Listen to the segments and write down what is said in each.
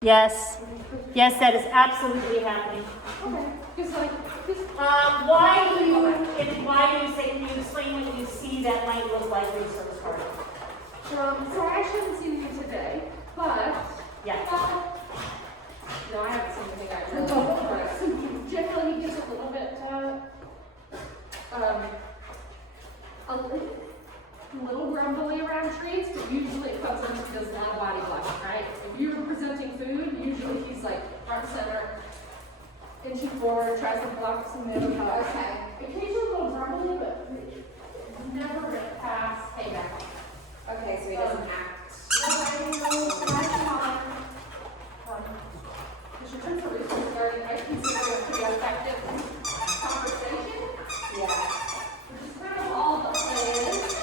Yes. Yes, that is absolutely happening. Okay. Just like, why do you say, can you explain what you see that might look like resource card? so I actually haven't seen you today, but Yeah. no, I haven't seen anything actually. Generally, he gets a little bit a little grumbly around treats, but usually it comes into this loud body blocking, right? If you're presenting food, usually he's like front center, inching forward, tries to block some of the other dogs. Okay. Occasionally a little grumbly, but never gonna pass payback. Okay, so he doesn't act. Mr. Turner is regarding, I consider it a pretty effective conversation. Yeah. Which is kind of all the play is.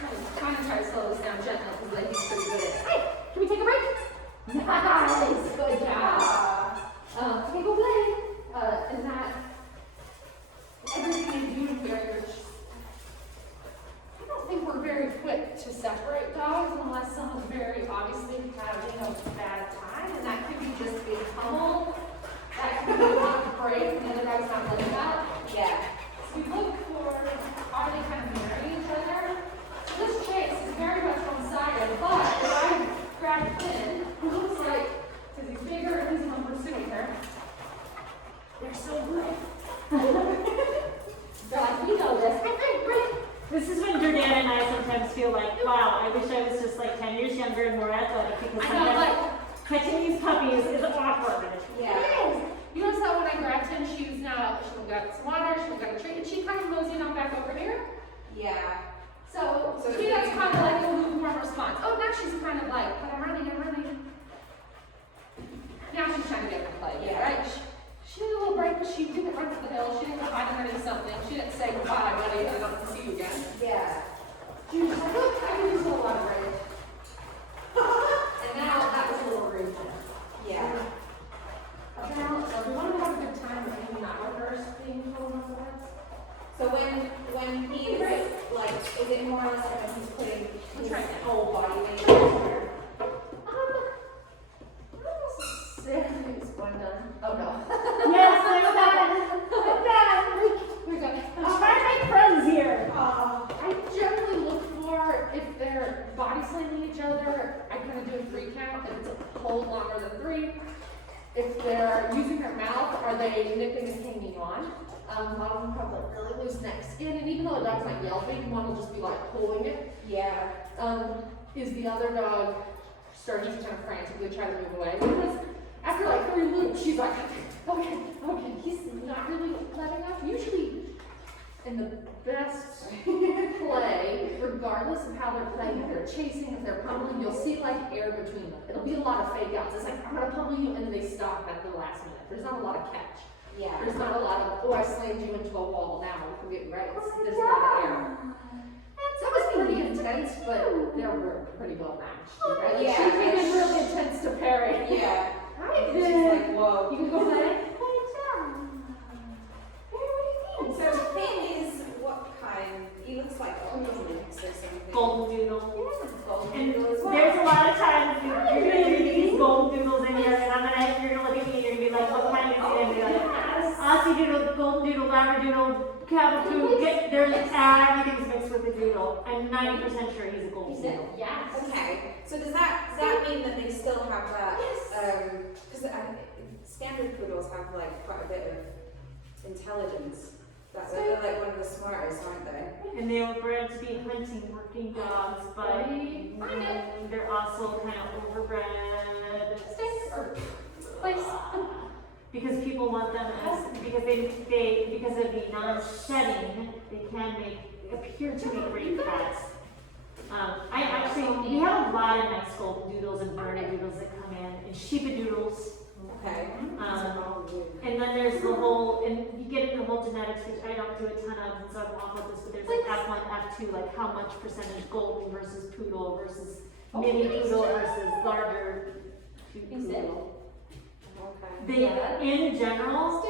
I'm kind of try to slow this down gently because like he's pretty good at it. Hey, can we take a break? Nice, good job. Can we go play? And that everything you do here, I don't think we're very quick to separate dogs unless someone's very obviously having a bad time, and that could be just being pummeled. That could be a lot of break, and the dog's not letting out. Yeah. So we look for, are they kind of marrying each other? This chase is very much one-sided, but if I grab a pin, it looks like, because he's bigger and he's the one pursuing her, they're so good. They're like, we know this. Hey, great. This is when Jordan and I sometimes feel like, wow, I wish I was just like 10 years younger and more athletic, because I know, like, catching these puppies is awkward. Yeah. you notice that when I grabbed him, she's got some water, she's got a treat, and she kind of moseying on back over here. Yeah. So she has kind of like a lukewarm response. Oh, now she's kind of like, but I'm running. Now she's trying to get her play. Yeah. Right? She did a little break, but she didn't run to the hill. She didn't hide underneath something. She didn't say goodbye, buddy. I don't see you again. Yeah. She was like, look, I can use a lot of rage. And now that was a little rude. Yeah. Now, so we want to have a good time, but maybe not reverse being told on the words. So when he's like, is it more or less like when he's putting his whole body weight into her? It's going down. Oh no. Yes, there's that. We're good. I'm trying to make friends here. I generally look for if they're body slamming each other. I kind of do a 3 count. If it's a hold longer than 3. If they're using their mouth, are they nipping and hanging on? A lot of them have like really loose neck skin, and even though the dog's not yelping, one will just be like pulling it. Yeah. Is the other dog starting to kind of frantically try to move away? Because after like 3 loops, she's like, okay, he's not really letting up. Usually, in the best play, regardless of how they're playing, if they're chasing, if they're pummeling, you'll see like air between them. It'll be a lot of fake outs. It's like, I'm gonna pummel you, and then they stop at the last minute. There's not a lot of catch. Yeah. There's not a lot of, oh, I slammed you into a wall now. We're getting right. There's a lot of air. That was pretty intense, but they were pretty well matched. Right? Yeah. She came in really intense to Perry. Yeah. Hi, She's like, whoa. you can go play. So Finn is what kind? He looks like a mix or something. Golden doodle. Yeah. Golden And doodle as well. there's a lot of times you're gonna read these golden doodles in here, and you're gonna look at me and you're gonna be like, what am I gonna see? And be like, Aussie doodle, golden doodle, labradoodle, cavapoo, there's everything's mixed with a doodle. I'm 90% sure he's a golden doodle. Yes. Okay. So does that mean that they still have that? Yes. Because standard poodles have like quite a bit of intelligence. They're like one of the smartest, aren't they? And they were bred to be hunting, working dogs, but they're also kind of overbred. Because people want them as, because of the non-shedding, they can appear to be great pets. We have a lot of nice golden doodles and bernedoodles that come in, and sheepadoodles. Okay. And then there's the whole, and you get into the whole genetics, which I don't do a ton of, and so I'm off of this, but there's like F1, F2, like how much percentage golden versus poodle versus mini poodle versus larger poodle. Okay. In general,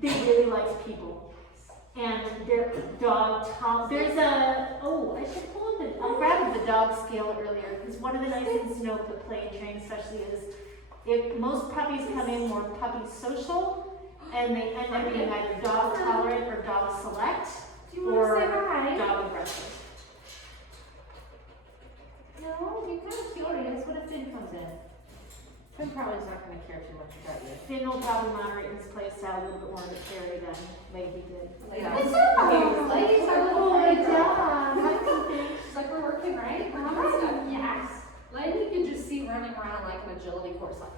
they really like people. And their dog top, I should pull up I grabbed the dog scale earlier, because one of the nice things to know with the play and train especially is If most puppies come in more puppy social, and they end up being either dog tolerant or dog select, Do you want or to say hi? dog aggressive. No, you're kind of curious. What if Finn comes in? Finn probably is not going to care too much about you. Finn will probably moderate his play style a little bit more to Carrie than Maggie did. Yeah. Good job. Ladies are Good job. She's like, we're working, right? Yes. Lady could just see running around like an agility course, like,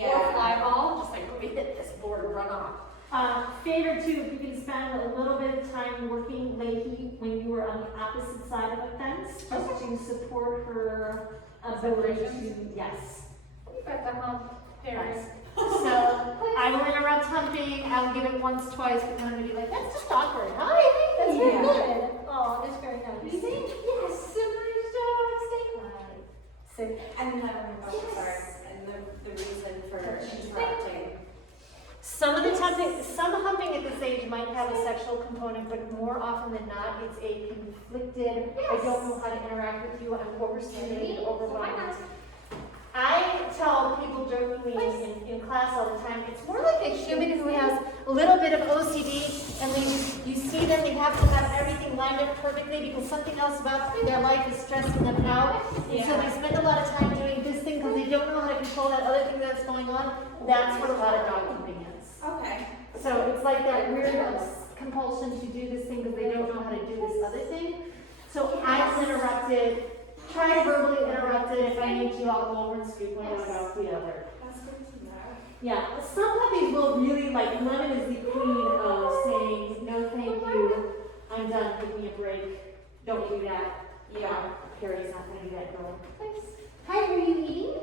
or fly ball, just like, let me hit this board and run off. Favorite too, if you can spend a little bit of time working Leahy when you were on the opposite side of the fence, just to support her ability to, yes. You got the hump, Paris. Yes. So I will interrupt humping, I'll give it once, twice, but then I'm gonna be like, that's just awkward. Hi, that's very good. Oh, that's very nice. You think? Yes, a nice dog, stay quiet. So, And sorry, and the reason for interrupting. some of the humping at this age might have a sexual component, but more often than not, it's a conflicted, I don't know how to interact with you, I'm overstimulated, overwhelmed. I tell people jokingly in class all the time, it's more like a human who has a little bit of OCD, and then you see them, they have to have everything lined up perfectly because something else about their life is stressing them out. And so they spend a lot of time doing this thing because they don't know how to control that other thing that's going on. That's what a lot of dog humping is. Okay. So it's like that weird compulsion to do this thing because they don't know how to do this other thing. So I interrupted. Try to verbally interrupt it. If I need to, I'll go over and scoop my dog out the other. That's good to know. Yeah, some puppies will really, like, Lemon is the queen of saying, no thank you, I'm done, give me a break, don't do that. Yeah. Carrie's not gonna do that, girl. Hi, are you eating?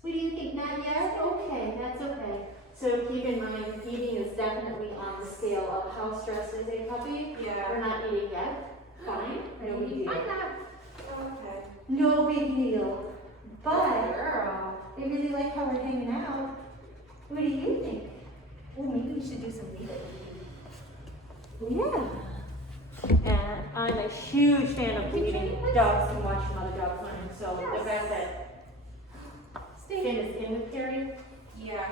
What do you think, not yet? Okay, that's okay. So keep in mind, eating is definitely on the scale of how stressed is a puppy. Yeah. We're not eating yet. Fine, no big deal. Okay. No big deal. But Girl. they really like how we're hanging out. What do you think? Oh, maybe we should do some leading. Yeah. And I'm a huge fan of leading dogs and watching other dogs learn. So the fact that Finn is in with Carrie, Yeah.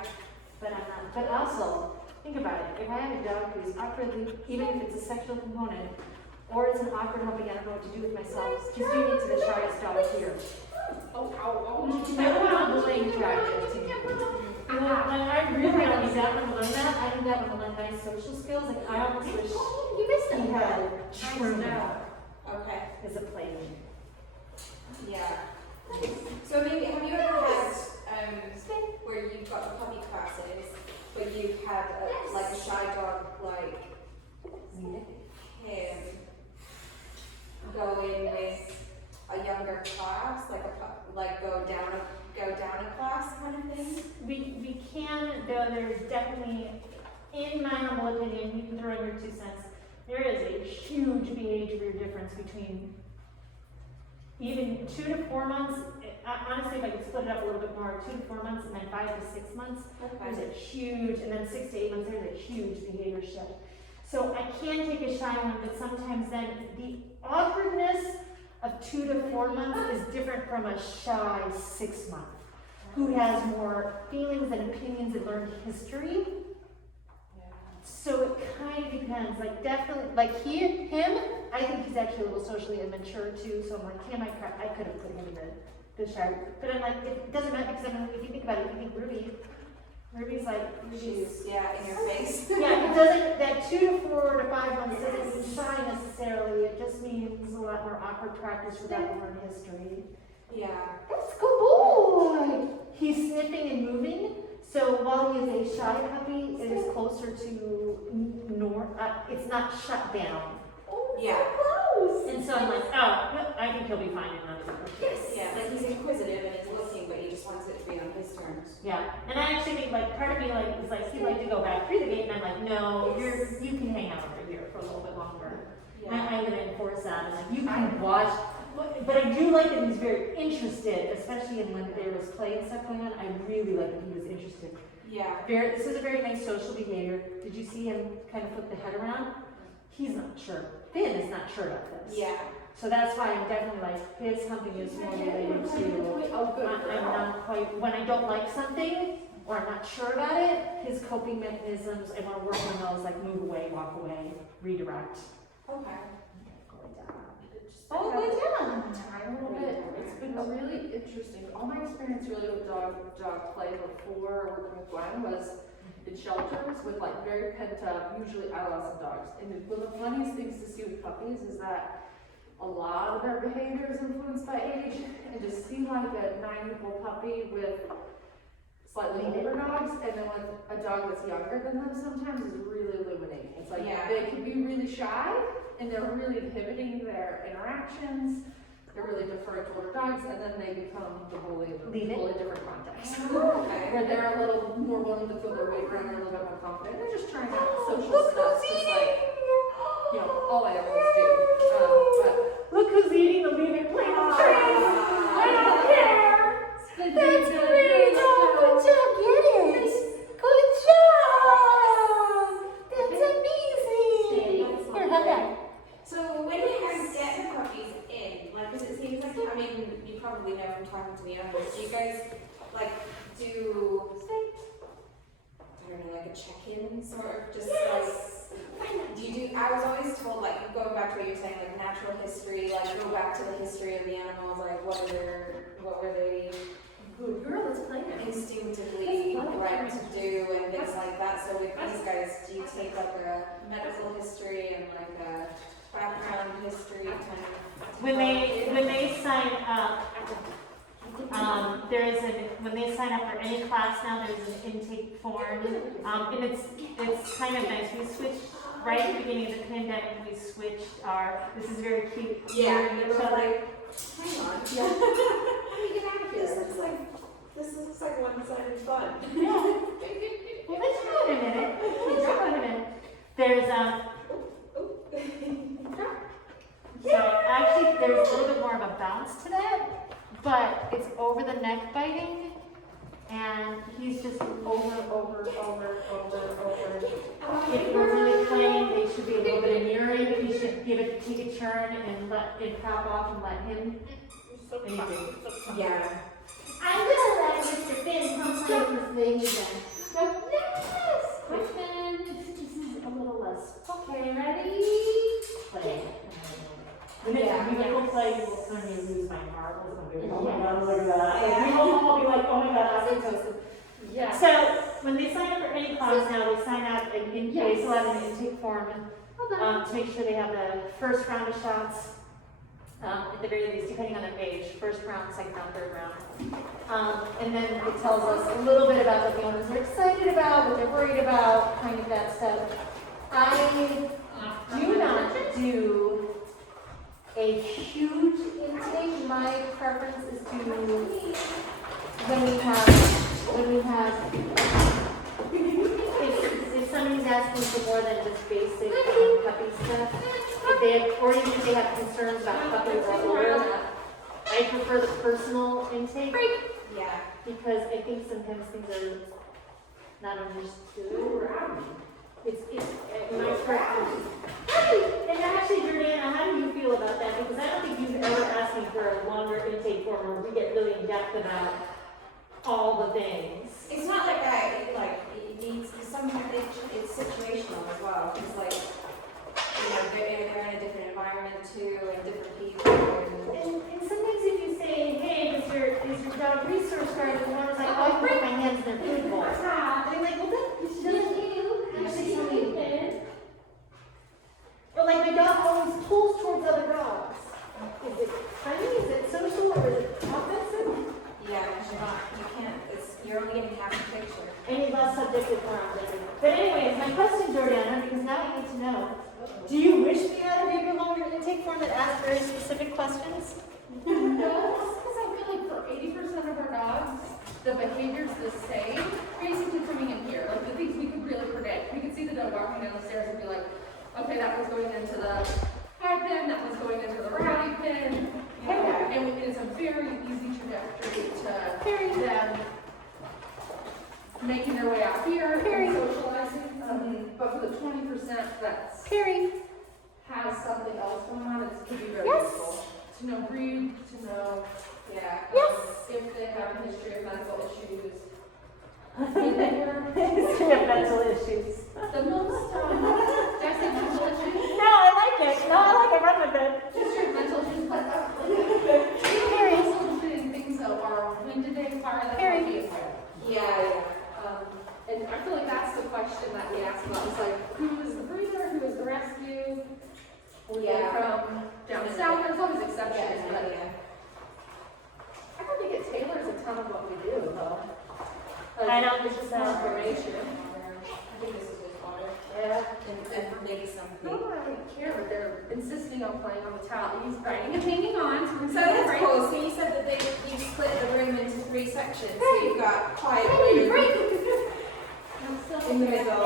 but I'm not. But also, think about it. If I have a dog who's awkwardly, even if it's a sexual component, or it's an awkward humping, I don't know what to do with myself, just do it to the shyest dog here. Oh, ow, I don't want to bullying practice. When I really don't use that one to learn that, I think that one to learn nice social skills. Like, I almost wish he had Truman Okay. as a playmate. Yeah. So maybe have you ever had where you've got the puppy classes, but you've had like a shy dog like him go in with a younger class, like go down a class kind of thing? We can, though there's definitely, in my humble opinion, you can throw in your 2 cents, there is a huge behavior difference between even 2 to 4 months. Honestly, if I could split it up a little bit more, 2 to 4 months and then 5 to 6 months, there's a huge, and then 6 to 8 months, there's a huge behavior shift. So I can take a shy one, but sometimes then the awkwardness of 2 to 4 months is different from a shy 6 month, who has more feelings and opinions and learned history. So it kind of depends, like definitely, like him, I think he's actually a little socially immature too, so I'm like, him, I could have put him in the shy, but I'm like, it doesn't matter, because I mean, if you think about it, you think Ruby's like, She's in your face. yeah, it doesn't, that 2 to 4 to 5 months doesn't mean shy necessarily, it just means a lot more awkward practice for that to learn history. Yeah. That's a good boy! He's sniffing and moving, so while he is a shy puppy, it is closer to it's not shut down. Yeah. And so I'm like, oh, I think he'll be fine in another couple. Yeah, like he's inquisitive and he's looking, but he just wants it to be on his terms. Yeah, and I actually think like part of me like is like he'd like to go back through the gate, and I'm like, no, you can hang out over here for a little bit longer. Yeah. I'm gonna enforce that. I'm like, you can watch, but I do like that he's very interested, especially in when there was play and stuff going on. I really like that he was interested. Yeah. This is a very nice social behavior. Did you see him kind of flip the head around? He's not sure. Finn is not sure about this. Yeah. So that's why I'm definitely like, his humping is more related to, Oh, good. I'm not quite, when I don't like something, or I'm not sure about it, his coping mechanisms, I wanna work on those, like move away, walk away, redirect. Okay. Oh, good job. Try a little bit. It's been really interesting. All my experience really with dog play before working with Gwen was in shelters with like very pent up, usually adolescent dogs. And one of the funniest things to see with puppies is that a lot of their behavior is influenced by age, and to see like a 9-year-old puppy with slightly older dogs, and then with a dog that's younger than them sometimes is really illuminating. It's like they can be really shy, and they're really inhibiting their interactions. They're really deferring to older dogs, and then they become the bully in a totally different context. Where they're a little more willing to throw their weight around, they're a little bit more confident. They're just trying out social stuff, just like, you know, all animals do. Look who's eating the leaf and playing on the tree. I don't care. That's great. Oh, good job. Get it. Good job. That's amazing. Here, have that. So when you guys get the puppies in, like, because it seems like, I mean, you probably know from talking to the owners, do you guys, like, do, I don't know, like a check-in sort of, just like, do you do, I was always told, like, going back to what you're saying, like, natural history, like, go back to the history of the animals, like, what were they Good girl, let's play it. instinctively bred to do and things like that. So with these guys, do you take like a medical history and like a background history kind of? When they sign up, when they sign up for any class now, there's an intake form, and it's kind of nice. We switched right at the beginning of the pandemic. We switched this is very cute. Yeah, each you were other. like, hang on. Yeah. How do you get out of here? This looks like one-sided fun. Yeah. Well, let's go in a minute. Let's go in a minute. There's so actually there's a little bit more of a bounce to that, but it's over the neck biting, and he's just over. If we're really playing, they should be a little bit nearer. We should take a turn and let it pop off and let him. Anything. Yeah. I'm gonna let Mr. Finn come play with this thing again. Yes! Finn, this is a little less. Okay, ready? Play. Yeah. We will play, you will suddenly lose my heart. Oh my god, look at that. Yeah. We will all be like, oh my god, I'm so Yeah. So, when they sign up for any class now, they sign up and they still have an intake form to make sure they have the first round of shots. At the very least, depending on their age, first round, second round, third round. And then it tells us a little bit about what the owners are excited about, what they're worried about, kind of that stuff. I do not do a huge intake. My preference is to, when we have, if somebody's asking for more than just basic puppy stuff, or even if they have concerns about puppy or older, I prefer the personal intake. Yeah. Because I think sometimes things are not understood. It's my preference. And actually, Jordana, how do you feel about that? Because I don't think you've ever asked me for a longer intake form where we get really in depth about all the things. It's not like it needs, sometimes it's situational as well. It's like, you know, they're in a different environment too, and different people. And sometimes if you say, hey, is your dog resource guard? And the one is like, oh, I can put my hands in their food bowl. And I'm like, well, that doesn't actually tell me anything. Or like my dog always pulls towards other dogs. Is it friendly? Is it social? Or is it offensive? Yeah, you can't, you're only getting half the picture. Any less subjective forms. But anyways, my question, Jordana, because now I need to know, do you wish we had a bigger, longer intake form that asks very specific questions? No, because I feel like for 80% of our dogs, the behavior's the same, basically coming in here. Like the things we could really predict. We could see the dog walking down the stairs and be like, okay, that was going into the high pin, that was going into the rowdy pin. Yeah. And it's a very easy trajectory to them making their way out here and socializing. But for the 20% that's has something else going on, it could be very Yes. useful. To know breed, to know Yeah. Yes. if they have a history of medical issues. They were History of mental issues. the most, did I say mental issues? No, I like it. No, I like it. Run with it. History of mental issues, but Harry. also including things though are when did they acquire the Harry. puppy acquire? Yeah. And I feel like that's the question that we ask about. It's like, who is the breeder? Who is the rescue? Were they from down south? There's always exceptions, but I don't think it tailors a ton of what we do, though. Like, I don't it's just think more so. information. I think this is just water. Yeah. And maybe I something. don't care, but they're insisting on playing on the towel. He's riding and hanging on. So that's cool. So you said that you split the room into 3 sections. So you've got quiet room in the middle.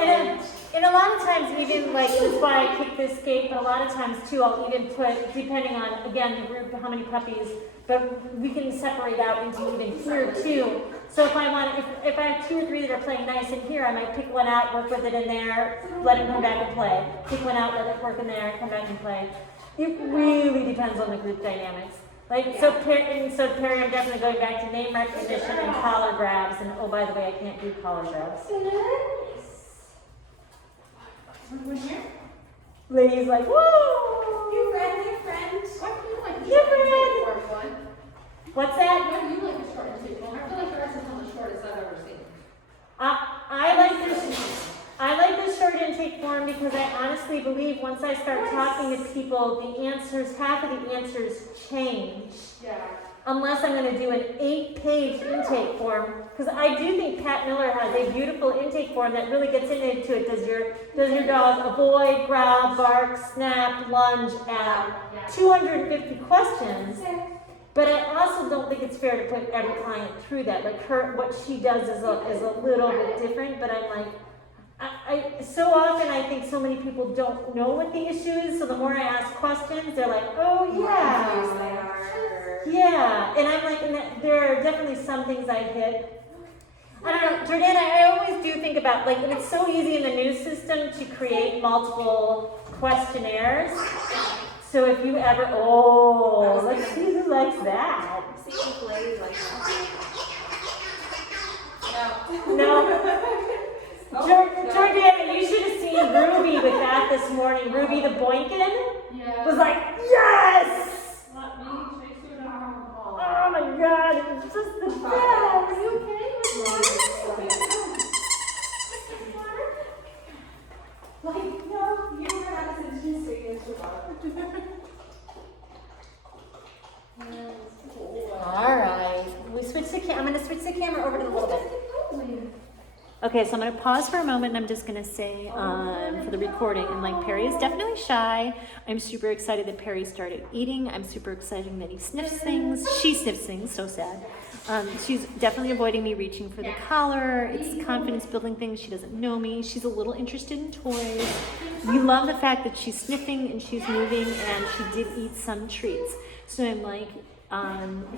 And a lot of times we didn't like, that's why I picked this gate, but a lot of times too, I'll even put, depending on, again, the group, how many puppies, but we can separate out into even here too. So if I want, if I have 2 or 3 that are playing nice in here, I might pick one out, work with it in there, let him come back and play. Pick one out, let it work in there, come back and play. It really depends on the group dynamics. Like, so Perry, I'm definitely going back to name recognition and collar grabs, and oh, by the way, I can't do collar grabs. Lady's like, whoa! New friend. Why do you like the Yeah, short intake form one? What's that? Why do you like the short intake form? I feel like yours is one of the shortest I've ever seen. I like this short intake form because I honestly believe once I start talking to people, the answers, half of the answers change. Yeah. Unless I'm going to do an 8-page intake form, because I do think Pat Miller has a beautiful intake form that really gets into it. Does your dog avoid, growl, bark, snap, lunge, at 250 questions? But I also don't think it's fair to put every client through that. Like what she does is a little bit different. But I'm like, I so often I think so many people don't know what the issue is. So the more I ask questions, they're like, oh yeah. Yeah, and I'm like, and there are definitely some things I hit. I don't know, Jordana, I always do think about, like, and it's so easy in the news system to create multiple questionnaires. So if you ever, let's see who likes that. See if ladies like that. No. Jordana, you should have seen Ruby with that this morning. Ruby the Boinkin was like, yes! Oh my God, it was just the best. Are you okay? Like, no, you were not as interesting as you are. All right, I'm going to switch the camera over to the little bit. Okay, so I'm going to pause for a moment, and I'm just going to say for the recording, and like Perry is definitely shy. I'm super excited that Perry started eating. I'm super excited that he sniffs things. She sniffs things, so sad. She's definitely avoiding me reaching for the collar. It's confidence building things. She doesn't know me. She's a little interested in toys. We love the fact that she's sniffing and she's moving, and she did eat some treats. So I'm like,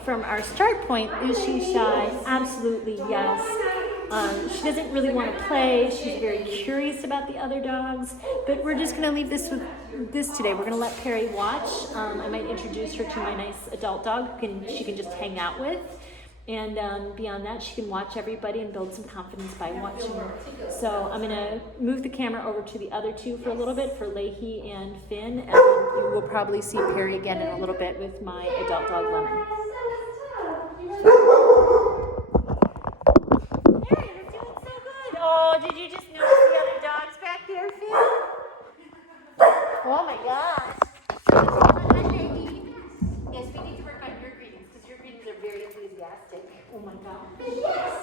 from our start point, is she shy? Absolutely yes. She doesn't really want to play. She's very curious about the other dogs, but we're just going to leave this with this today. We're going to let Perry watch. I might introduce her to my nice adult dog she can just hang out with. And beyond that, she can watch everybody and build some confidence by watching. So I'm going to move the camera over to the other two for a little bit, for Leahy and Finn, and you will probably see Perry again in a little bit with my adult dog, Lemon. Perry, you're doing so good. Oh, did you just notice the other dogs back there, Finn? Oh my gosh. Yes, we need to work on your greetings, because your greetings are very enthusiastic. Oh my gosh. Yes!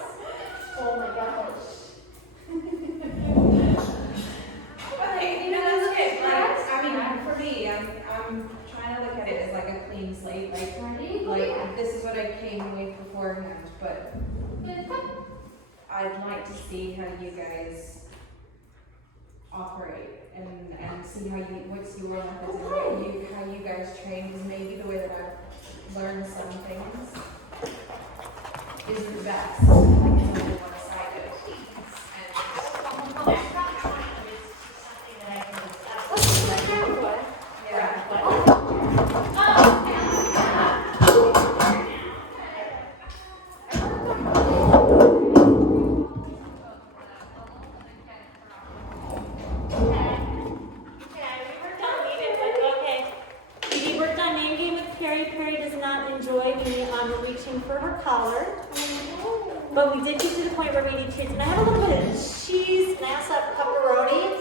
Oh my gosh. But you know, that's good. Like, I mean, for me, I'm trying to look at it as like a clean slate. Like this is what I came with beforehand, but I'd like to see how you guys operate and see what's your methods and how you guys train, because maybe the way that I've learned some things is the best. Like it's only one-sided. And we did get to the point where we need treats, and I have a little bit of cheese, and I also have pepperoni.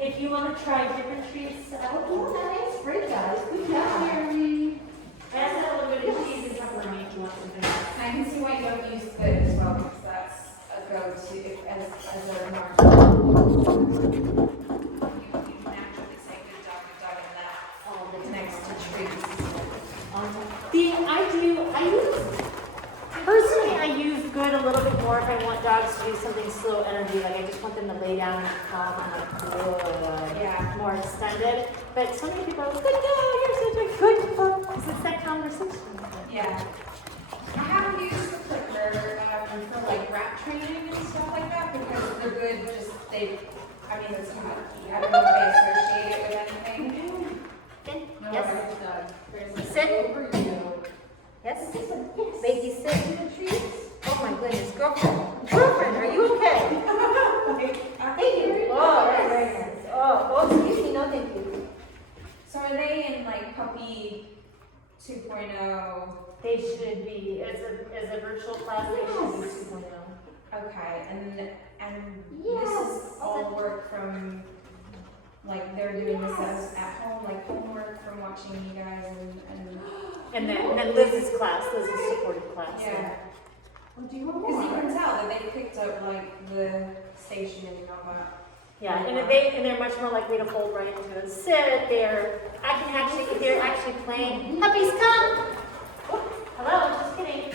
If you want to try different treats, Nice, great guys. Good job, Jeremy. I also have a little bit of cheese and pepperoni if you want something else. I can see why you don't use food as well, because that's a go-to as a remark. You naturally say good dog, and that next to treats. Personally, I use good a little bit more if I want dogs to do something slow energy, like I just want them to lay down and calm and like, Yeah. more extended. But so many people are like, good dog, you're such a good pup, because it's that conversation. Yeah. I haven't used the clicker for like rat training and stuff like that because they're good. It's not. I don't know if they associate it with anything. No, Yes. Sit. Yes. Lady, sit. Oh my goodness, girlfriend, are you okay? Thank you. Oh, that's very nice. Oh, excuse me, no thank you. So are they in like puppy 2.0? They should be, as a virtual class, they should be 2.0. Okay, and this is all work from, like, they're doing this at home, like homework from watching you guys And then Liz's class, Liz's supported class. yeah. Do you want Because you can tell that they picked up like the stationing and all that. Yeah, and they're much more likely to fold right into a sit. They're actually playing. Puppies, come! Oh, hello, just kidding.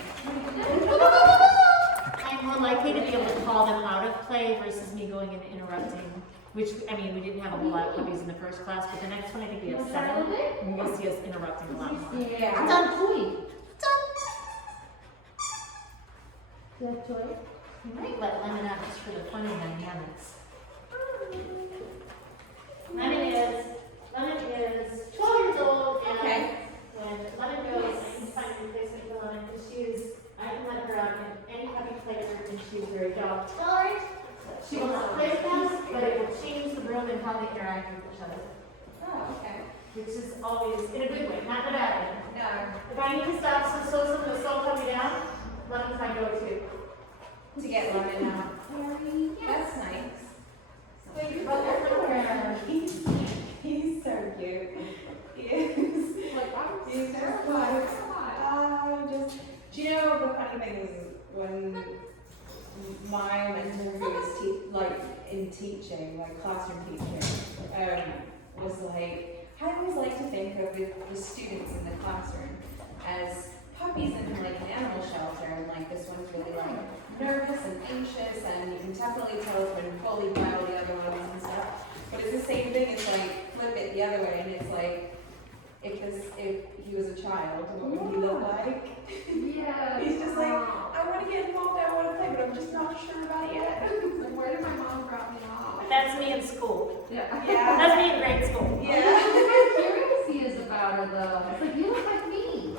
I'm more likely to be able to call them out of play versus me going and interrupting. Which, I mean, we didn't have a whole lot of puppies in the first class, but the next one I think we have 7. And you'll see us interrupting a lot more. Yeah. I'm done. Do you have toy? You might let Lemon out just for the fun of dynamics. Lemon is 12 years old, and Okay. when Lemon goes, I can find a replacement for Lemon because I can let her out in any puppy play group, and she's very dog tolerant. She will not play with us, but it will change the room and how they interact with each other, Oh, okay. which is always in a good way, not in a bad way. No. If I need to stop some someone to slow puppy down, Lemon's my go-to. To get Lemon out. That's nice. He's so cute. He is. He's just like, do you know the funny thing is when my mentor who was in teaching, like classroom teaching, was like, I always like to think of the students in the classroom as puppies in like an animal shelter, and like this one's really like nervous and anxious, and you can definitely tell it's been fully by the other ones and stuff. But it's the same thing. It's like flip it the other way, and it's like if he was a child, what would he look like? Yeah. He's just like, I want to get involved, I want to play, but I'm just not sure about it yet. Like, where did my mom drop me off? That's me in school. Yeah. Yeah. That's me in grade school. Yeah. How curious he is about her, though. It's like, you look like me.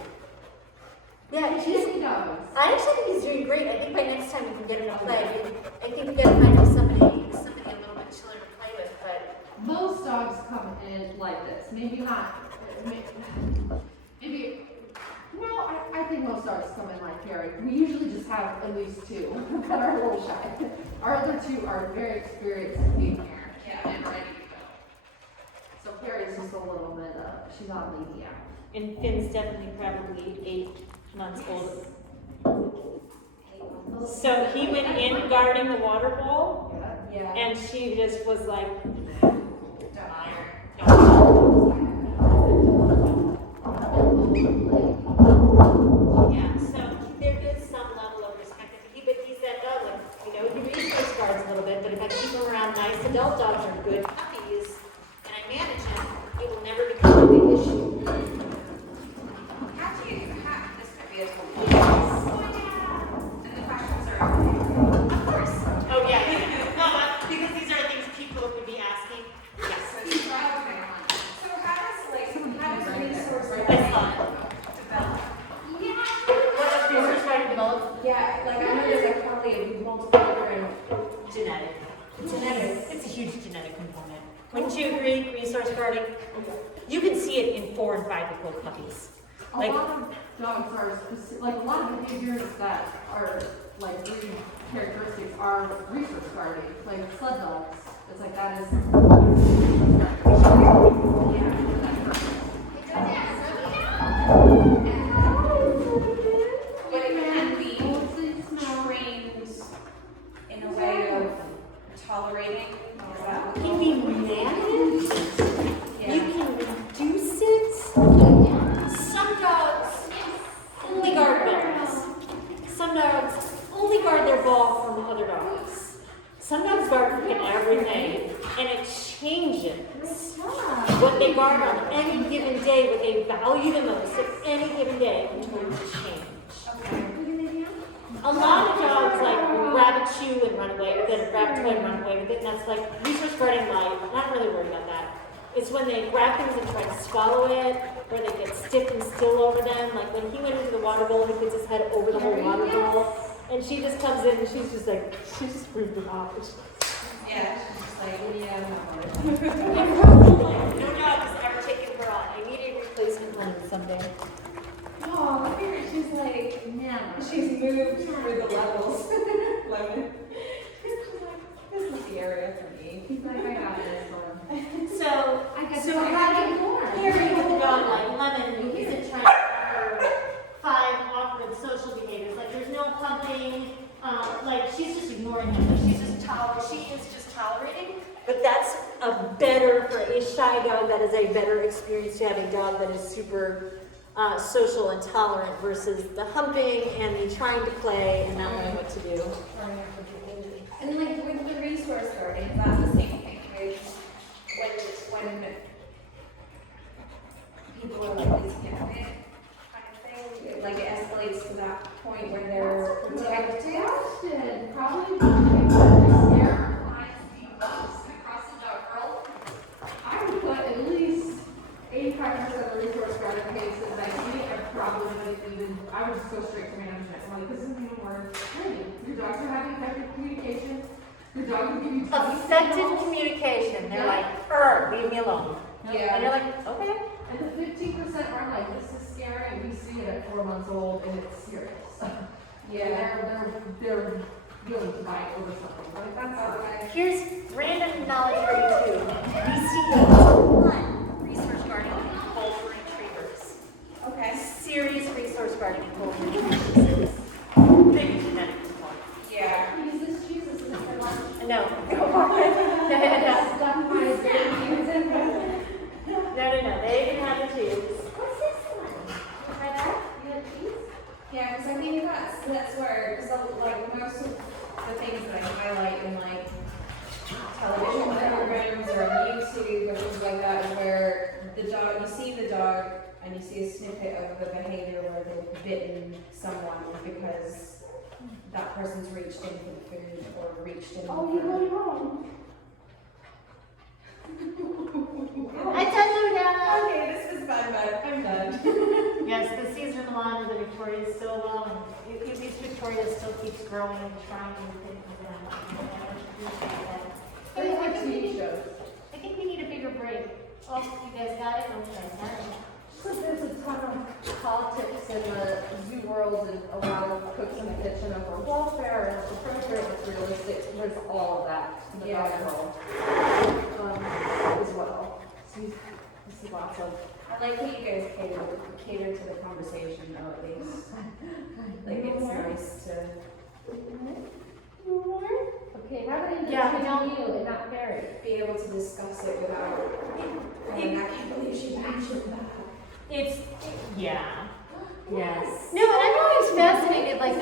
Yeah, He does. I actually think he's doing great. I think by next time we can get him to play. I think we gotta find him somebody a little bit chiller to play with, but Most dogs come in like this. Maybe not. Maybe. No, I think most dogs come in like Carrie. We usually just have at least 2 that are a little shy. Our other 2 are very experienced in being here. Yeah. And ready to go. So Carrie's just a little bit, she's on lead, yeah. and Finn's definitely probably 8 months old. So he went in guarding the water bowl, Yeah. and she just was like, yeah. So there is some level of respect. But he's that dog, like, he resource guards a little bit. But if I keep him around nice adult dogs or good puppies, and I manage him, it will never become a big issue. This could be a total. And the questions are okay. Of course. Oh yeah. No, because these are things people would be asking. Yes. So how does resource I saw it. develop? What does research try to develop? Yeah, like I know there's like probably multiple different Genetic. genetics. It's a huge genetic component. Wouldn't you agree, resource guarding? You can see it in 4 and 5-year-old puppies. A lot of dogs are specific, like a lot of behaviors that are like breed characteristics are resource guarding, like sled dogs. It's like that is. But it can be trained in a way of tolerating. Is that It can be managed. Yeah. You can reduce it. Some dogs only guard balls. Some dogs only guard their ball from other dogs. Some dogs guard freaking everything, and it changes what they guard on any given day, what they value the most at any given day will change. A lot of dogs like grab a chew and run away with it, or grab a toy and run away with it, and that's like resource guarding life. I'm not really worried about that. It's when they grab things and try to swallow it, or they get stiff and still over them. Like when he went into the water bowl, he puts his head over the whole water bowl, and she just comes in and she's just like, she just ripped it off. Yeah, she's just like, yeah, No dog has ever taken her on. I need a replacement lemon someday. oh, I figured she's like, she's moved through the levels. Lemon. She's like, this is the area for me. He's like, I got this one. So having Harry with the dog like Lemon isn't trying to offer 5 awkward social behaviors. Like there's no pumping, like she's just ignoring him. She is just tolerating. But that's a better, for a shy dog, that is a better experience to have a dog that is super social and tolerant versus the humping and the trying to play and not knowing what to do. And like with the resource guarding, that's the same thing with when people are like disconnected kind of thing. Like it escalates to that point where they're protected. Probably scare Clients being lost across the dog world. I would put at least 85% of the resource guarding cases that I see are probably even, I would just go straight to management. I'm like, this isn't even worth training. Your dogs are having effective communication. Your dog will give you Effective communication. They're like, leave me alone. Yeah. And you're like, okay. And the 15% are like, this is scary. We see it at 4 months old and it's serious. Yeah. They're willing to bite over something. Like that's Okay. Here's random knowledge for you too. We see a ton resource guarding in golden retrievers. Okay. Serious resource guarding in golden retrievers. Big genetic component. Yeah. Jesus. No. No. They can have the cheese. What's this one? Try that? You have cheese? Yeah, because I think that's where, because like most of the things that I highlight in like television programs or on YouTube or things like that is where the dog, you see the dog and you see a snippet of the behavior where they've bitten someone because that person's reached in for the food or reached in. home. I tell you now. Okay, this is fun, but I'm done. Yes, the Caesar Milan or the Victoria is still well, and at least Victoria still keeps growing and trying and things like that. I think like TV shows. I think we need a bigger break. Oh, you guys got it? Okay, So there's a ton of politics in the zoo world and a lot of cooks in the kitchen over welfare and it's appropriate, it's realistic. There's all of that in the dog world as well. So you see lots of. I like how you guys cater to the conversation though, at least. Like it's nice to. Okay, how do Yeah, we you and not Barry? Be able to discuss it without. And I can't believe she mentioned that. It's, yeah. Yes. No, and I'm always fascinated, like,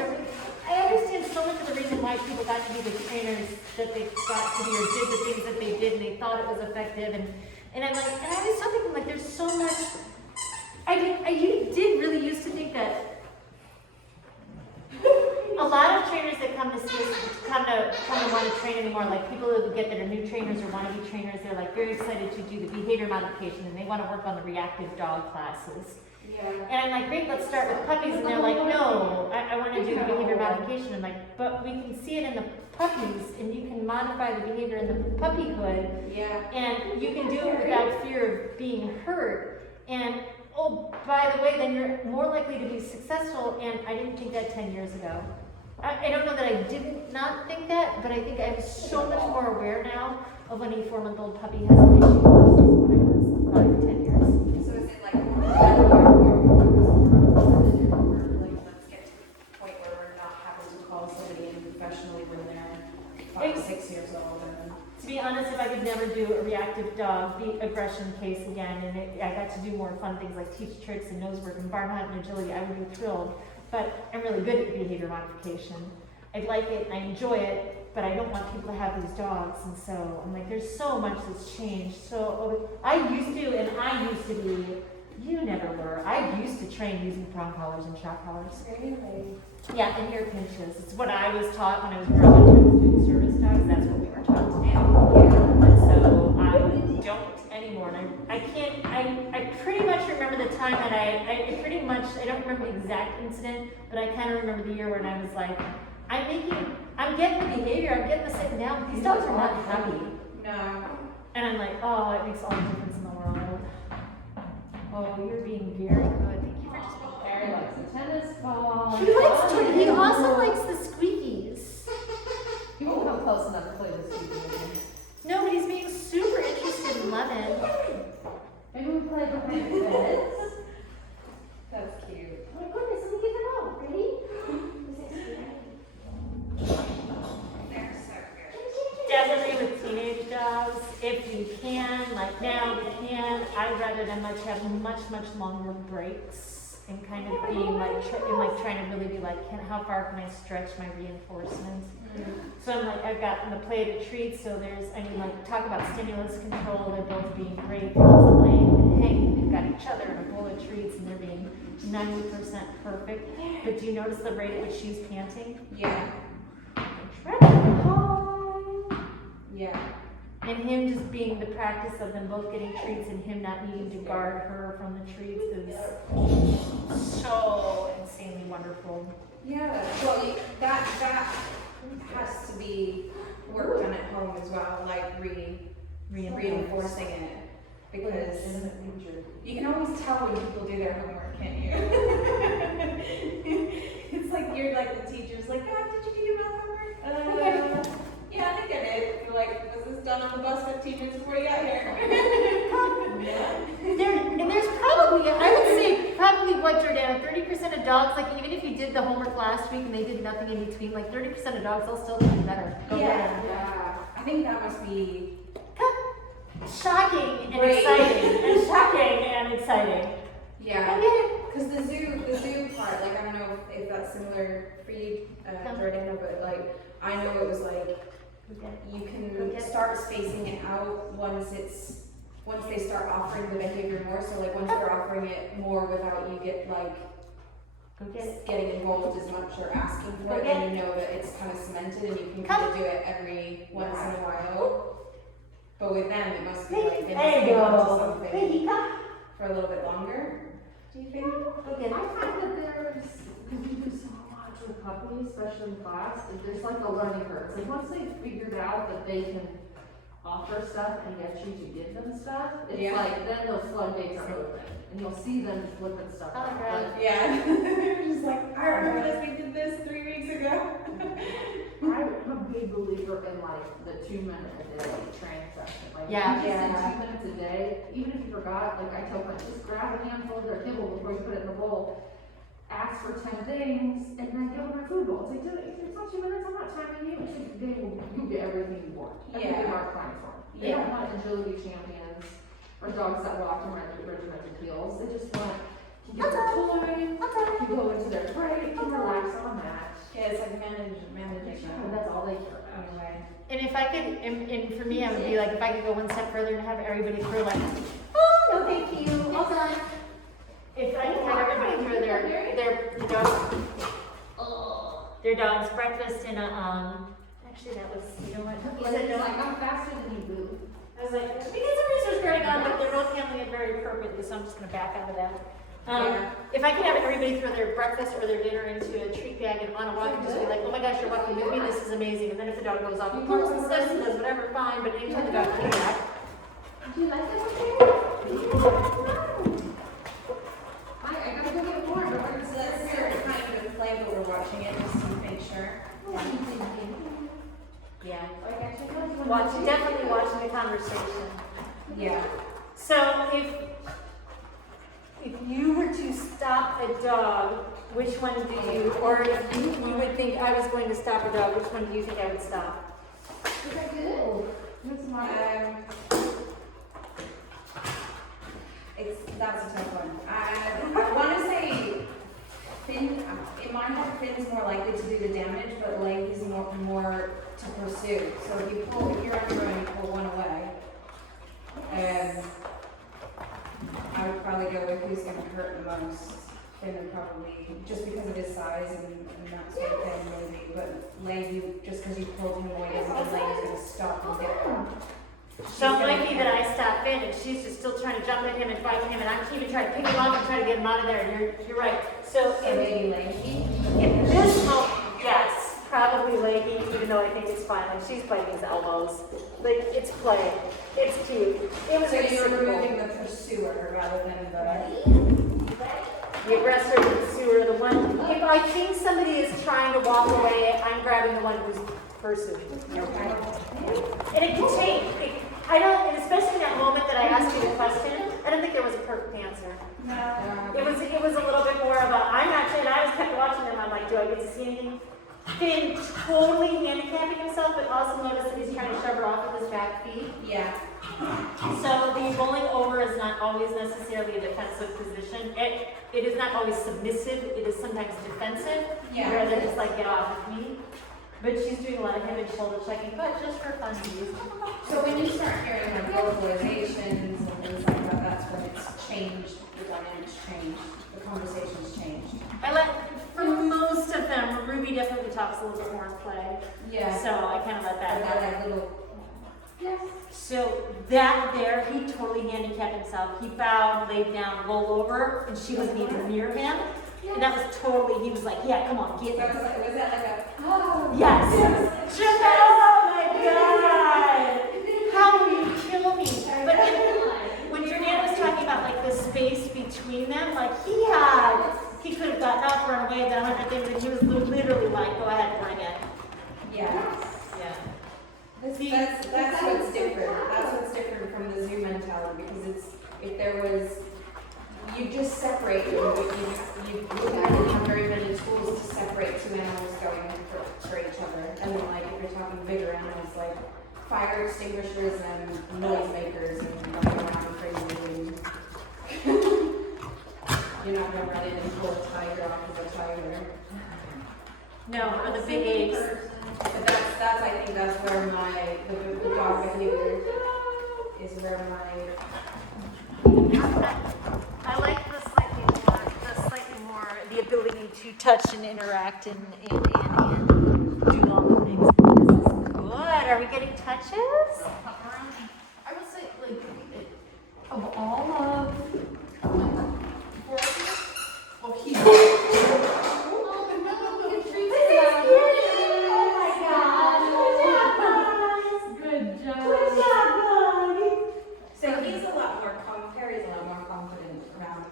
I understand so much of the reason why people got to be the trainers that they got to be or did the things that they did and they thought it was effective and I'm like, and I was thinking like there's so much, you did really used to think that a lot of trainers that come to see us come to want to train anymore, like people who get that are new trainers or want to be trainers, they're like very excited to do the behavior modification and they want to work on the reactive dog classes. Yeah. And I'm like, great, let's start with puppies. And they're like, no, I want to do the behavior modification. I'm like, but we can see it in the puppies, and you can modify the behavior in the puppyhood. Yeah. And you can do it without fear of being hurt. And, oh, by the way, then you're more likely to be successful. And I didn't think that 10 years ago. I don't know that I didn't not think that, but I think I'm so much more aware now of when a 4-month-old puppy has an issue versus when I was 5 or 10 years. So is it like let's get to the point where we're not having to call somebody in professionally when they're 5, 6 years old? To be honest, if I could never do a reactive dog, the aggression case again, and I got to do more fun things like teach tricks and nose work and barn hunt and agility, I would be thrilled. But I'm really good at behavior modification. I like it, I enjoy it, but I don't want people to have these dogs, and so I'm like, there's so much that's changed. So I used to be, you never were, I used to train using prong collars and shock collars. Really? Yeah, and ear pinches. It's what I was taught when I was growing up. I was doing service dogs. That's what we were taught to do. Yeah. And so I don't anymore. And I pretty much remember the time that I don't remember the exact incident, but I kind of remember the year when I was like, I'm getting the behavior, I'm getting the sitting down, but these dogs are not happy. No. And I'm like, oh, it makes all the difference in the world. Oh, you're being very good. Thank you for just being Harry likes the tennis ball. He also likes the squeakies. He won't come close enough to play this game. No, but he's being super interested in Lemon. Maybe we play behind the beds. That's cute. Oh my goodness, let me get them out. Ready? They're so good. Definitely with teenage dogs, if you can, like now you can. I'd rather them have much longer breaks and kind of being like, trying to really be like, how far can I stretch my reinforcement? So I'm like, I've got the play to treat, so talk about stimulus control, they're both being great, both playing and hanging, they've got each other in a bowl of treats and they're being 90% perfect. But do you notice the rate at which she's panting? Yeah. Yeah. And him just being the practice of them both getting treats and him not needing to guard her from the treats is so insanely wonderful. Yeah. Well, that has to be worked on at home as well, like reinforcing it, because you can always tell when people do their homework, can't you? It's like you're like the teacher's like, did you do your math homework? Yeah, I think I did. You're like, was this done on the bus 15 minutes before you got here? There's probably, I would say, what, Jordana, 30% of dogs, like even if you did the homework last week and they did nothing in between, like 30% of dogs, they'll still do better. Yeah. I think that must be shocking and exciting. And shocking and exciting. Yeah. Because the zoo part, like I don't know if that's similar for you, Jordana, but like I know it was like you can start spacing it out once they start offering the behavior more. So like once they're offering it more without you getting involved as much or asking for it, then you know that it's kind of cemented and you can kind of do it every once in a while. But with them, it must be like they must be onto something for a little bit longer. Do you think? I find that because you do so much with puppies, especially in class, there's like a learning curve. It's like once they've figured out that they can offer stuff and get you to give them stuff, it's like then those floodgates are open and you'll see them flipping stuff out. Yeah. You're just like, I remember this, we did this 3 weeks ago. I'm a big believer in like the 2-minute-a-day training session. Like Yeah. just 2 minutes a day, even if you forgot, like I tell clients, just grab a handful of their kibble before you put it in the bowl. Ask for 10 things and then give them a food bowl. It's like, it's not 2 minutes, I'm not timing you. You get everything you want. That's what our clients want. They don't want agility champions or dogs that walk and regimented heels. They just want to get their toy, to go into their break, to relax on a mat. Yeah, it's like managing And that's all they care about. anyway. And if I could, and for me, I would be like, if I could go one step further and have everybody throw like, oh, no thank you, all done. If I could have everybody throw their dog's breakfast in a, actually that was, you know what, he said no. Like, I'm faster than you, boo. I was like, we did some research going on, but they're both handling it very appropriately, so I'm just gonna back out of that. If I could have everybody throw their breakfast or their dinner into a treat bag and on a walk and just be like, oh my gosh, you're walking with me, this is amazing. And then if the dog goes off, of course, and sniffs and does whatever, fine, but anytime the dog came back. Do you like this one? I gotta go get more, but So that's a certain kind of play, but we're watching it just to make sure. Yeah. Like actually, Definitely watching the conversation. Yeah. So if you were to stop a dog, which one do you, or if you would think I was going to stop a dog, which one do you think I would stop? is that good? That's smart. That's a tough one. I want to say Finn. In my head, Finn's more likely to do the damage, but Leahy's more to pursue. So if you're on your own, you pull one away. I would probably go with who's going to hurt the most. Finn would probably, just because of his size and that sort of thing, maybe. But Leahy, just because you pulled him away, doesn't mean Leahy's going to stop and get him. So it might be that I stop in and she's just still trying to jump at him and fight him and I'm even trying to pick him up and try to get him out of there. And you're right. So Maybe Leahy. in this moment, yes, probably Leahy, even though I think it's fine. Like she's biting his elbows. Like it's play. It's cute. It was So you're reciprocal. removing the pursuer rather than The aggressor, the pursuer, the one. If I think somebody is trying to walk away, I'm grabbing the one who's pursuing. Okay. And it can change. I don't, and especially in that moment that I asked you the question, I don't think there was a perfect answer. No. It was a little bit more of a, I'm actually, and I was kept watching him, I'm like, do I get to see anything? Finn totally handicapping himself, but also notice that he's trying to shove her off with his back feet. Yeah. So the bowling over is not always necessarily a defensive position. It is not always submissive, it is sometimes defensive. Yeah. Rather just like, get off of me. But she's doing a lot of hip and shoulder checking, but just for fun use. So when you start hearing like vocalizations and things like that, that's when it's changed, the dynamics changed, the conversations changed. For most of them, Ruby definitely talks a little bit more in play. Yeah. So I kind of let that They're happen. like little. Yes. So that there, he totally handicapped himself. He bowed, laid down, rolled over, and she wasn't even near him. And that was totally, he was like, yeah, come on, get So me. was that like a? Oh. Yes. Oh my God. How will you kill me? But when your dad was talking about like the space between them, like he could have gotten up, run away, done 100 things, and he was literally like, go ahead, bring it. Yeah. Yeah. That's what's different. That's what's different from the zoo mentality because if there was, you just separate them. You wouldn't have very many tools to separate two animals going for each other. And then like if you're talking bigger animals like fire extinguishers and noise makers and running around crazy. You're not gonna run in and pull a tiger off of a tiger. No, or the big apes. But that's I think that's where the dog behavior is where I like the slightly more, the ability to touch and interact and do all the things. This is good. Are we getting touches? I would say, like, of all of well, he. Oh no, we get treats now. Oh my gosh. Good job. Good job, buddy. So he's a lot more Perry's a lot more confident around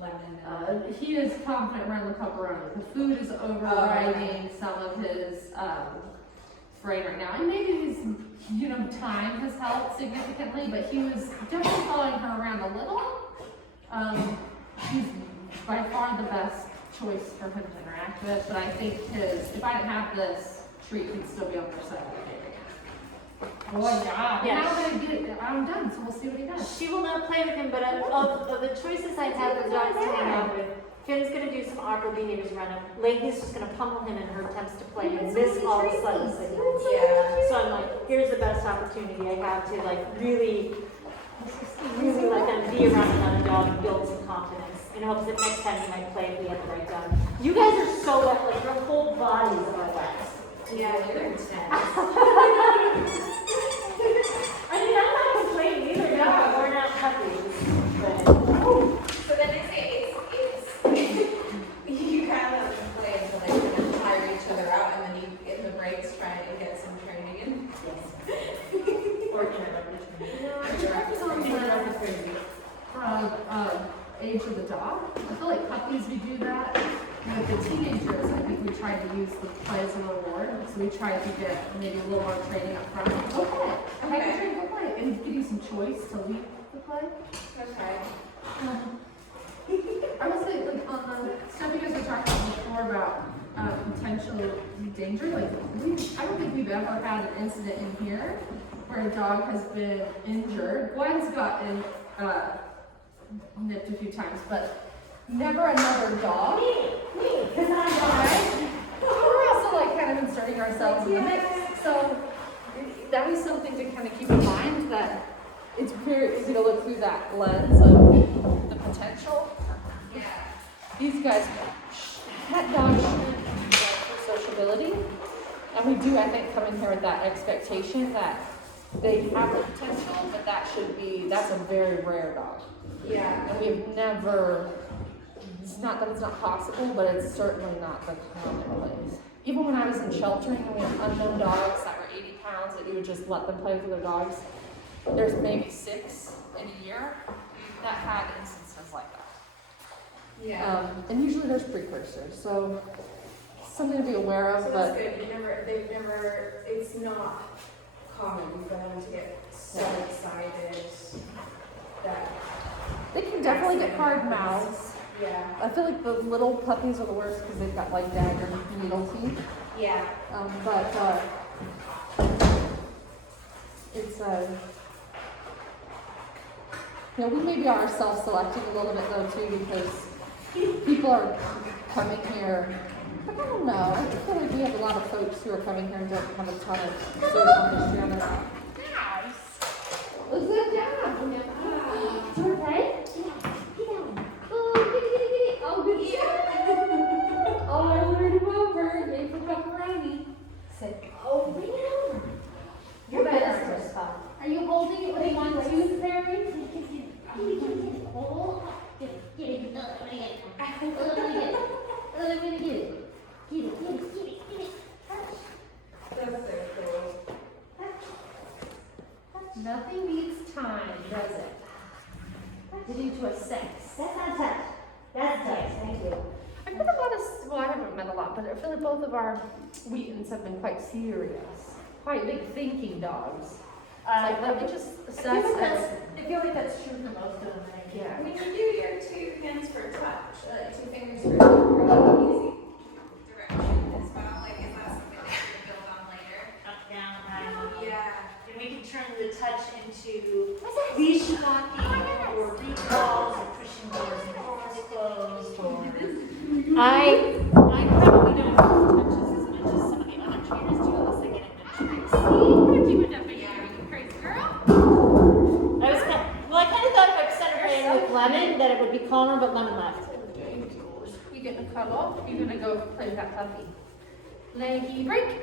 Lemon. He is confident around the pepperoni. The food is overriding some of his brain right now. And maybe his, time has helped significantly, but he was definitely following her around a little. He's by far the best choice for him to interact with, but I think if I didn't have this treat, he'd still be on their side. Good job. Yeah. Now I'm done, so we'll see what he does. She will not play with him, but of the choices I have for dogs to hang out with, Finn's going to do some awkward behaviors around him. Leahy's just going to pummel him in her attempts to play, and this all of a sudden signals. Yeah. So I'm like, here's the best opportunity I have to really let them be around another dog and build some confidence. In hopes that next time you might play if we have the right dog. You guys are so wet, like your whole bodies are wet. Yeah, you're intense. I mean, I'm not complaining either. No, we're not puppies. But So then it's you kind of play until they kind of tire each other out, and then you get in the breaks trying to get some training in. or From age of the dog. I feel like puppies we do that. With the teenagers, I think we try to use the play as a reward. So we try to get maybe a little more training up front. Go play. I have to train, go play. And give you some choice to lead the play. Okay. I will say, like, on the stuff you guys were talking about before about potential danger, like, I don't think we've ever had an incident in here where a dog has been injured. Gwen's gotten nipped a few times, but never another dog. Because I'm alright. We're also, like, kind of inserting ourselves in the mix. So that was something to kind of keep in mind, that it's very easy to look through that lens of the potential. Yeah. These guys, pet dogs for sociability, and we do, I think, come in here with that expectation that they have the potential, but that's a very rare dog. Yeah. And we've never, it's not that it's not possible, but it's certainly not the commonplace. Even when I was in sheltering and we had unknown dogs that were 80 pounds that you would just let them play with other dogs, there's maybe 6 in a year that had instances like that. Yeah. And usually there's precursors, so something to be aware of. So But that's good. It's not common for them to get so excited that. they can definitely get hard mouths. Yeah. I feel like the little puppies are the worst because they've got like dagger needle teeth. Yeah. But it's we maybe are self-selecting a little bit though too, because people are coming here. I don't know. I feel like we have a lot of folks who are coming here and don't have a ton of social history on their own. Good job. Do you want to play? Get down. Oh, get it. Oh, good. Yeah. Oh, I lured him over. Made for pepperoni. Said, oh, bring it over. You're better. First spot. Are you holding it with one tooth, Mary? Get it. Oh, get it. Let me get it. Let me get it. Get it. That's so cool. Nothing beats time, does it? Getting to a 6. That's not touch. That's touch. Thank you. I've met a lot of, well, I haven't met a lot, but I feel like both of our Wheatons have been quite serious, quite big thinking dogs. Like, let me just assess everything. I feel like that's true for most of them. Yeah. When you do your 2 hands for touch, 2 fingers for touch, really easy direction as well. Like, is that something that you can build on later? Up, down, high. Yeah. And we can turn the touch into leash locking or recalls or pushing doors and doors closed or I probably don't touch this as much as some of the other trainers do unless they get into tricks. What you would have been you crazy girl? I kind of thought if I set her in with Lemon that it would be calmer, but Lemon left. You getting a cuddle? You're gonna go play with that puppy. Leggy break.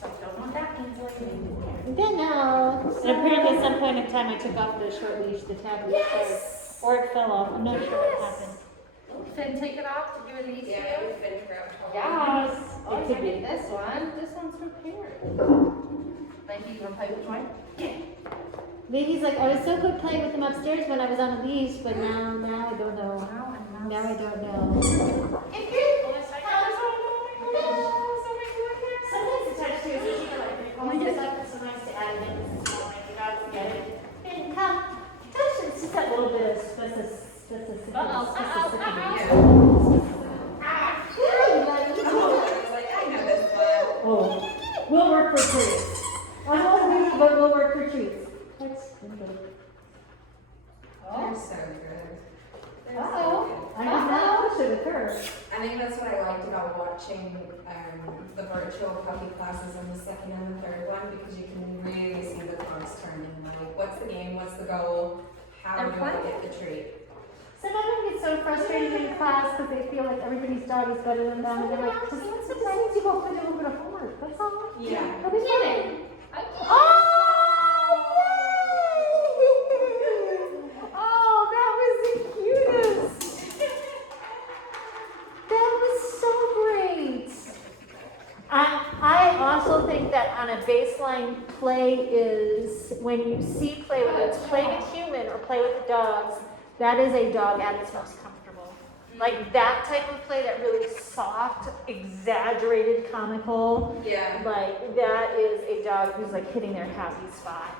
So don't want that Then no. And apparently at some point in time I took off the short leash, the tab leash, or it fell off. I'm not sure what happened. Finn, take it off to give it an ECU. Yeah, we've been throughout. Yes. It could be. This one. This one's repaired. Leggy, you wanna play with mine? Lady's like, I was so good playing with him upstairs when I was on a leash, but now I don't know. Now I don't know. Sometimes the touch too is easy to like recall stuff, and sometimes to add it in because it's not like you gotta forget it. And come, touch it's just that little bit of specificity. Oh, we'll work for treats. I won't leave, but we'll work for treats. That's good. They're so good. They're so Uh-oh. good. I did not push it with her. I think that's what I liked about watching the virtual puppy classes in the second and the third one, because you can really see the cogs turning. Like, what's the game? What's the goal? How do I get the treat? Some of them get so frustrated in class because they feel like everybody's dog is better than them, and they're like, just sometimes you go play a little bit of homework. That's all. Yeah. What is it? Oh, that was the cutest. That was so great. I also think that on a baseline play is when you see play, whether it's play with human or play with the dogs, that is a dog at its most comfortable. Like that type of play, that really soft, exaggerated, comical. Yeah. Like that is a dog who's like hitting their happy spot.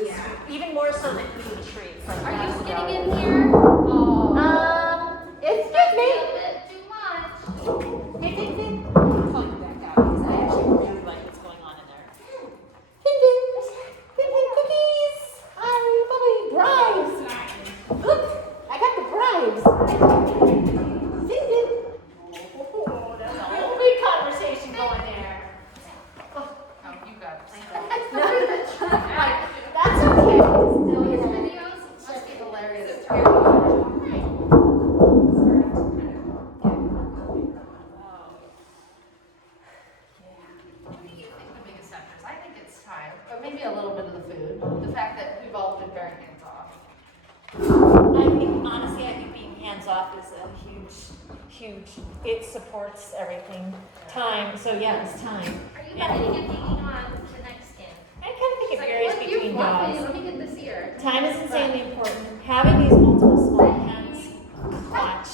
Yeah. Even more so than eating treats. Like Are you that's a getting dog. in here? Oh. It's Might just be me. a bit too much. Hey, Ding Ding. I'm calling you back out because I actually really like what's going on in there. Ding Ding. Ding Ding cookies. Hi, Bubby. Bribes. Look, I got the bribes. Ding Ding. Oh, there's a whole big conversation going there. Oh, you got it. That's okay. Still, his videos must be hilarious. What do you think the biggest factor is? I think it's time, but maybe a little bit of the food. The fact that we've all been very hands off. Honestly, I think being hands-off is a huge, it supports everything. Time, so yeah, it's time. Are you biting and hanging on the next skin? I kind of think it varies between dogs. Let me get this ear. Time is insanely important. Having these multiple small pens, clutch.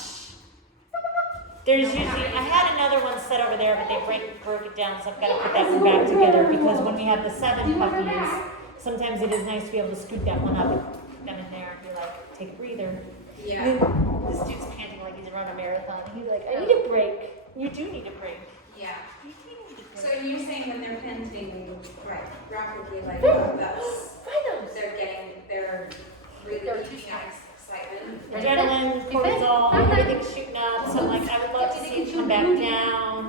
There's usually, I had another one set over there, but they broke it down, so I've got to put that one back together because when we have the 7 puppies, sometimes it is nice to be able to scoot that one up and put them in there and be like, take a breather. Yeah. This dude's panting like he's run a marathon. He's like, I need a break. You do need a break. Yeah. You do need a So break. you're saying when they're panting rapidly like They're- that, that's Rhinos. they're really keeping out excitement. Adrenaline, cortisol, everything's shooting up. So I'm like, I would love to see it come back down.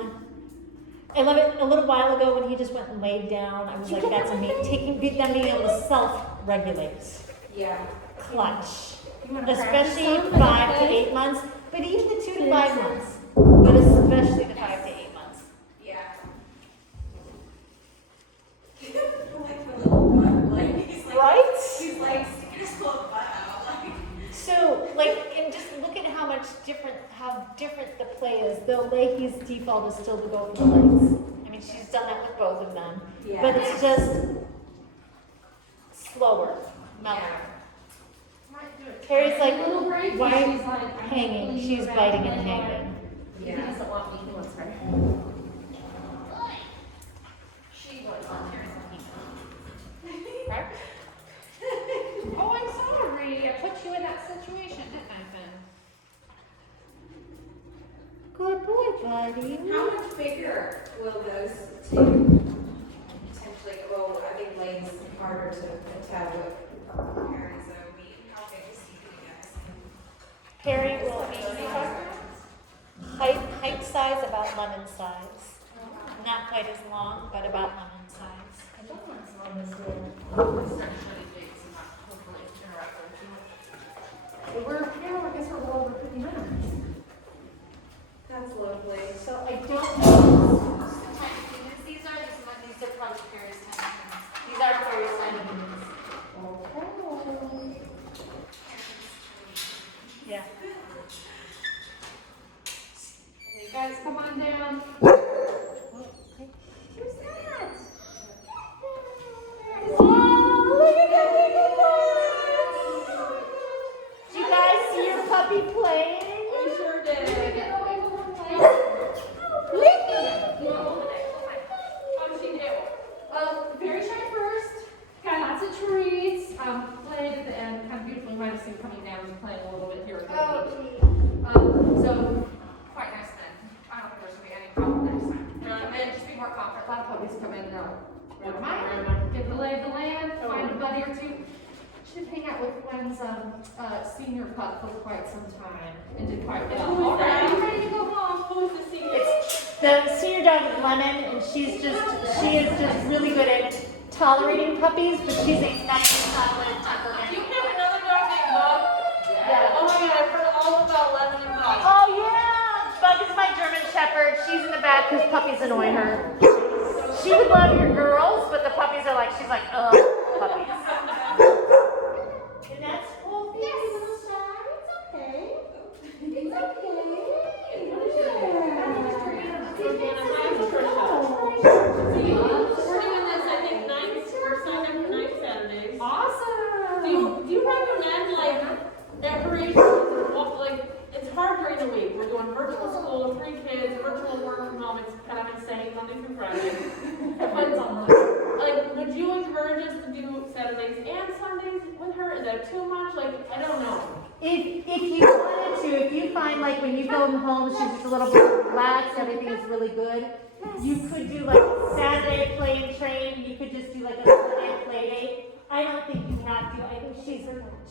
I love it. A little while ago when he just went and laid down, I was like, that's amazing. Them being able to self-regulate. Yeah. Clutch. You wanna practice Especially some? 5 to 8 months, but even the 2 to 5 months. But especially the 5 to 8 months. Yeah. Like the little butt, like he's like Right? he's like sticking his little butt out, like. So, like, and just look at how different the play is. The Leahy's default is still to go for the legs. I mean, she's done that with both of them. Yeah. But it's just slower, mellower. Carrie's like, little break. why She's like, I'm hanging? pulling She's you around biting the and leg. hanging. He Yeah. doesn't want me. He wants her. She wants her. Right? Oh, I'm sorry. I put you in that situation, didn't I, Finn? Good boy, buddy. How much bigger will those two potentially? Well, I think Lane's harder to tell with parents, so how big is he for you guys? Perry will be height size about lemon size. Not quite as long, but about lemon size. I don't want some on this little. Start shutting dates and not hopefully interrupt her too much. We're, I guess we're well over 50 minutes. That's lovely. So I don't know. These are probably Perry's time. These are Perry's time. Yeah. You guys come on down. Who's that? Oh, look at that little one. Did you guys see your puppy playing? We sure did. Very shy first. Got lots of treats. Played at the end, kind of beautiful. You might have seen coming down and playing a little bit here. So quite nice then. I don't think there's gonna be any problem next time. Come in, just be more confident. A lot of puppies come in now. Get the lay of the land, find a buddy or two. Should hang out with Gwen's senior pup for quite some time and did quite well. All right, I'm ready to go home. Who's the senior? It's the senior dog is Lemon, and she is just really good at tolerating puppies, but she's a nice, solid temperament. You have another dog named Bug? Yeah. Oh my god, I've heard all about Lemon and Bug. Oh yeah, Bug is my German Shepherd. She's in the back because puppies annoy her. She would love your girls, but the puppies are like, she's like, ugh, puppies. And that's cool. Yes. Little star. It's okay. It's Working on this, I think, we're signed up for 9 Saturdays. Awesome. Do you recommend, like, that duration, like, it's hard during the week, Monday through Friday. Depends on the. Like, would you encourage us to do Saturdays and Sundays with her? Is that too much? Like, I don't know. If you wanted to, if you find like when you go home, she's just a little bit relaxed, everything is really good. You could do like Saturday play and train. You could just do like a Sunday play date. I don't think you have to. I think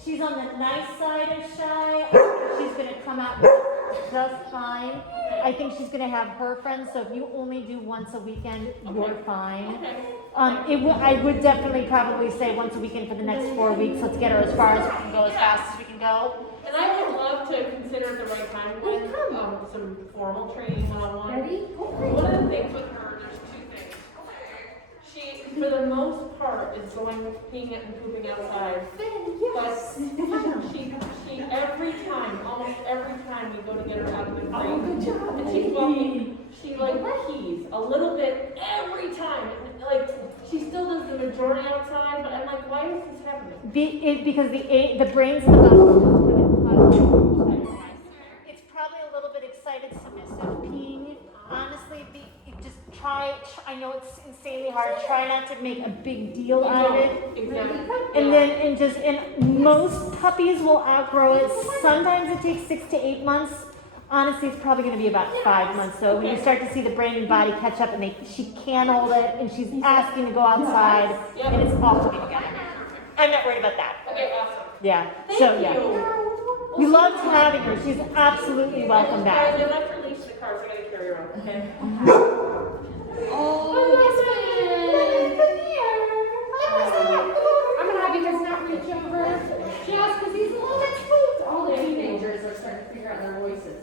she's on the nice side of shy. I think she's gonna come out just fine. I think she's gonna have her friends. So if you only do once a weekend, you're fine. Okay. I would definitely probably say once a weekend for the next 4 weeks. Let's get her as far as we can go, as fast as we can go. And I would love to consider at the right time with some formal training one-on-one. Ready? One of the things with her, there's two things. She, for the most part, is going peeing and pooping outside. Yes. She every time, almost every time we go to get her out of the crate, Good job. and she's walking, she like pees a little bit every time. Like she still does the majority outside, but I'm like, why is this happening? Because the brains in the body. It's probably a little bit excited, submissive peeing. Honestly, just try. I know it's insanely hard. Try not to make a big deal out of it. Exactly. And then, and most puppies will outgrow it. Sometimes it takes 6 to 8 months. Honestly, it's probably going to be about 5 months. So when you start to see the brain and body catch up, and she can't hold it, and she's asking to go outside, and it's all coming together. I'm not worried about that. Okay, awesome. Yeah. Thank So you. yeah, we loved having her. She's absolutely welcome back. I left her leash in the car, so I gotta carry her home. Okay. Oh, yes, I'm gonna have you guys not reach over. Just because he's a little bit spooked. All the teenagers are starting to figure out their voices.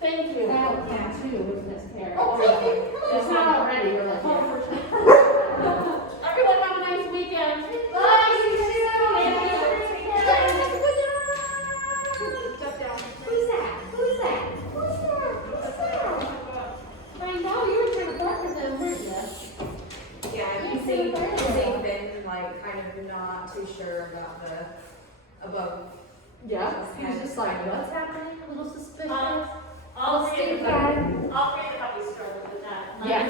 Thank you. That one too with Miss Karen. Oh, baby, come on. It's not already. We're like, yeah. Everyone have a nice weekend. Bye. Who's that? I know you were trying to bark at them, weren't you? Yeah, and they've been like kind of not too sure about the above. Yeah. He was just like, what's happening? A little suspicious. All three of the puppies struggle with that. Yes.